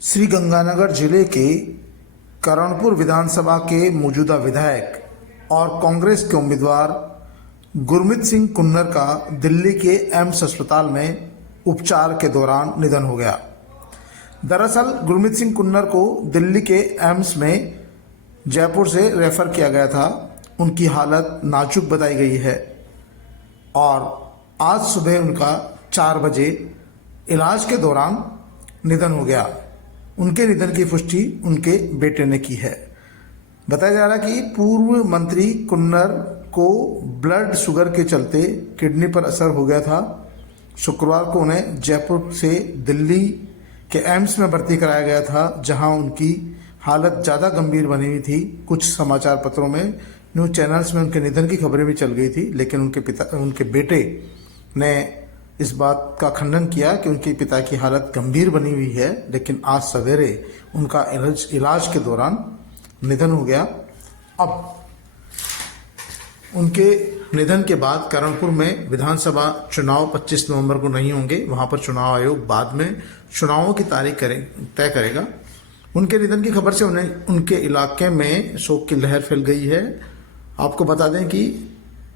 श्रीगंगानगर जिले के करणपुर विधानसभा के मौजूदा विधायक और कांग्रेस के उम्मीदवार गुरमीत सिंह कुन्नर का दिल्ली के एम्स अस्पताल में उपचार के दौरान निधन हो गया। दरअसल गुरमीत सिंह कुन्नर को दिल्ली के एम्स में जयपुर से रेफर किया गया था। उनकी हालत नाजुक बताई गई है और आज सुबह उनका 4 बजे इलाज के दौरान निधन हो गया। उनके निधन की पुष्टि उनके बेटे ने की है। बताया जा रहा है कि पूर्व मंत्री कुन्नर को ब्लड शुगर के चलते किडनी पर असर हो गया था। शुक्रवार को उन्हें जयपुर से दिल्ली के एम्स में भर्ती कराया गया था, जहां उनकी हालत ज़्यादा गंभीर बनी हुई थी। कुछ समाचार पत्रों में, न्यूज़ चैनल्स में उनके निधन की खबरें भी चल गई थी, लेकिन उनके बेटे ने इस बात का खंडन किया कि उनके पिता की हालत गंभीर बनी हुई है, लेकिन आज सवेरे उनका इलाज के दौरान निधन हो गया। अब उनके निधन के बाद करणपुर में विधानसभा चुनाव 25 नवंबर को नहीं होंगे। वहां पर चुनाव आयोग बाद में चुनावों की तारीख तय करेगा। उनके निधन की खबर से उनके इलाके में शोक की लहर फैल गई है। आपको बता दें कि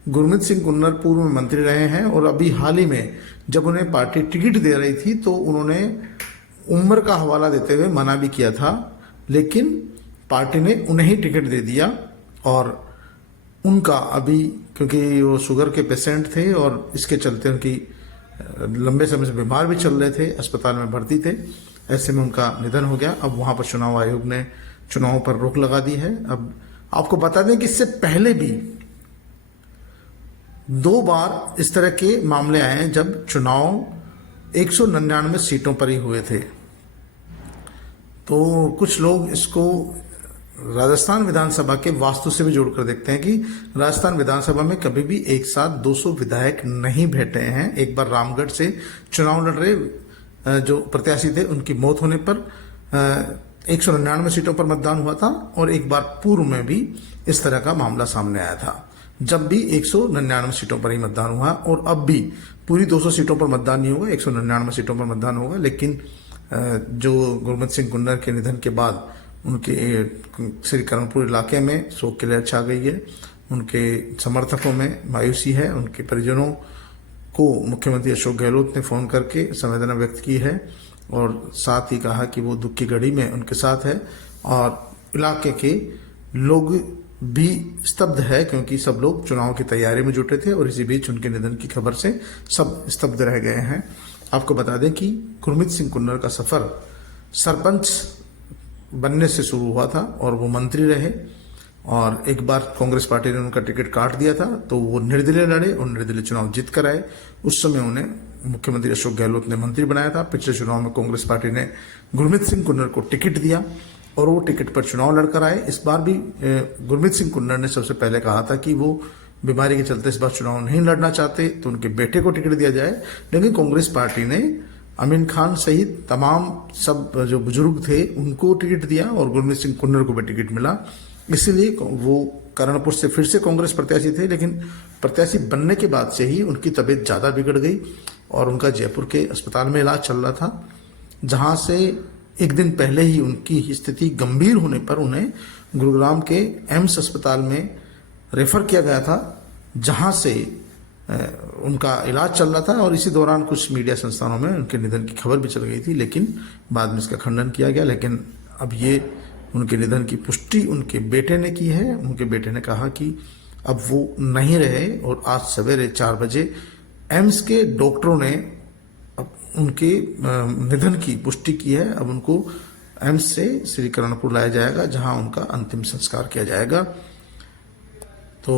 गुरमीत सिंह कुन्नर पूर्व मंत्री रहे हैं और अभी हाल ही में जब उन्हें पार्टी टिकट दे रही थी तो उन्होंने उम्र का हवाला देते हुए मना भी किया था, लेकिन पार्टी ने उन्हें ही टिकट दे दिया। और उनका अभी, क्योंकि वो शुगर के पेशेंट थे और इसके चलते उनकी लंबे समय से बीमार भी चल रहे थे, अस्पताल में भर्ती थे, ऐसे में उनका निधन हो गया। अब वहां पर चुनाव आयोग ने चुनावों पर रोक लगा दी है। अब आपको बता दें कि इससे पहले भी 2 बार इस तरह के मामले आए हैं जब चुनाव 199 सीटों पर ही हुए थे। तो कुछ लोग इसको राजस्थान विधानसभा के वास्तु से भी जोड़कर देखते हैं कि राजस्थान विधानसभा में कभी भी एक साथ 200 विधायक नहीं बैठे हैं। एक बार रामगढ़ से चुनाव लड़ रहे जो प्रत्याशी थे, उनकी मौत होने पर 199 सीटों पर मतदान हुआ था और एक बार पूर्व में भी इस तरह का मामला सामने आया था, जब भी 199 सीटों पर ही मतदान हुआ। और अब भी पूरी 200 सीटों पर मतदान नहीं होगा, 199 सीटों पर मतदान होगा। लेकिन जो गुरमीत सिंह कुन्नर के निधन के बाद उनके श्री करणपुर इलाके में शोक की लहर छा गई है। उनके समर्थकों में मायूसी है। उनके परिजनों को मुख्यमंत्री अशोक गहलोत ने फोन करके संवेदना व्यक्त की है और साथ ही कहा कि वो दुख की घड़ी में उनके साथ है। और इलाके के लोग भी स्तब्ध है, क्योंकि सब लोग चुनाव की तैयारी में जुटे थे और इसी बीच उनके निधन की खबर से सब स्तब्ध रह गए हैं। आपको बता दें कि गुरमीत सिंह कुन्नर का सफर सरपंच बनने से शुरू हुआ था और वो मंत्री रहे, और एक बार कांग्रेस पार्टी ने उनका टिकट काट दिया था तो वो निर्दलीय लड़े और निर्दलीय चुनाव जीत कर आए। उस समय उन्हें मुख्यमंत्री अशोक गहलोत ने मंत्री बनाया था। पिछले चुनाव में कांग्रेस पार्टी ने गुरमीत सिंह कुन्नर को टिकट दिया और वो टिकट पर चुनाव लड़कर आए। इस बार भी गुरमीत सिंह कुन्नर ने सबसे पहले कहा था कि वो बीमारी के चलते इस बार चुनाव नहीं लड़ना चाहते, तो उनके बेटे को टिकट दिया जाए। लेकिन कांग्रेस पार्टी ने अमीन खान सहित तमाम सब जो बुजुर्ग थे उनको टिकट दिया और गुरमीत सिंह कुन्नर को भी टिकट मिला। इसीलिए वो करणपुर से फिर से कांग्रेस प्रत्याशी थे, लेकिन प्रत्याशी बनने के बाद से ही उनकी तबीयत ज़्यादा बिगड़ गई और उनका जयपुर के अस्पताल में इलाज चल रहा था, जहां से एक दिन पहले ही उनकी स्थिति गंभीर होने पर उन्हें गुरुग्राम के एम्स अस्पताल में रेफर किया गया था, जहां से उनका इलाज चल रहा था। और इसी दौरान कुछ मीडिया संस्थानों में उनके निधन की खबर भी चल गई थी, लेकिन बाद में इसका खंडन किया गया। लेकिन अब ये उनके निधन की पुष्टि उनके बेटे ने की है। उनके बेटे ने कहा कि अब वो नहीं रहे और आज सवेरे 4 बजे एम्स के डॉक्टरों ने उनके निधन की पुष्टि की है। अब उनको एम्स से श्री करणपुर लाया जाएगा, जहां उनका अंतिम संस्कार किया जाएगा। तो